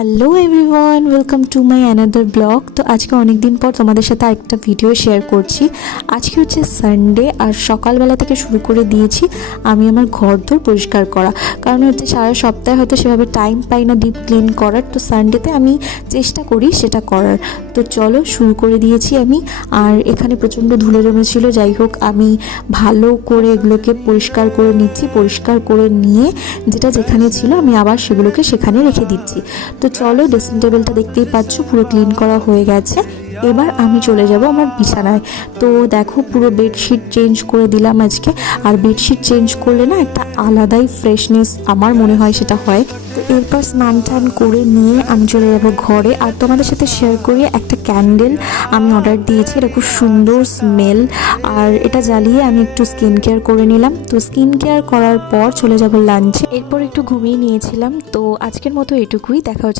Hello everyone, welcome to my another blog. তো আজকে অনেক দিন পর তোমাদের সাথে একটা ভিডিও শেয়ার করছি। আজকে হচ্ছে সানডে, আর সকালবেলা থেকে শুরু করে দিয়েছি আমি আমার ঘরদোর পরিষ্কার করা। কারণ হচ্ছে সারা সপ্তাহে হয়তো সেভাবে টাইম পাই না ডিপ ক্লিন করার, তো সানডেতে আমি চেষ্টা করি সেটা করার। তো চলো শুরু করে দিয়েছি আমি। আর এখানে প্রচণ্ড ধুলো জমেছিল, যাই হোক আমি ভালো করে এগুলোকে পরিষ্কার করে নিচ্ছি। পরিষ্কার করে নিয়ে যেটা যেখানে ছিল আমি আবার সেগুলোকে সেখানে রেখে দিচ্ছি। তো চলো, ড্রেসিং টেবিলটা দেখতেই পাচ্ছ পুরো ক্লিন করা হয়ে গেছে। এবার আমি চলে যাব আমার বিছানায়। তো দেখো, পুরো বেডশিট চেঞ্জ করে দিলাম আজকে। আর বেডশিট চেঞ্জ করলে না একটা আলাদাই ফ্রেশনেস আমার মনে হয় সেটা হয়। তো এরপর স্নান টান করে নিয়ে আমি চলে যাব ঘরে। আর তোমাদের সাথে শেয়ার করি, একটা ক্যান্ডেল আমি অর্ডার দিয়েছি, এটা খুব সুন্দর স্মেল। আর এটা জ্বালিয়ে আমি একটু স্কিন কেয়ার করে নিলাম। তো স্কিন কেয়ার করার পর চলে যাব লাঞ্চে। এরপর একটু ঘুমিয়ে নিয়েছিলাম। তো আজকের মতো এটুকুই, দেখা হচ্ছে।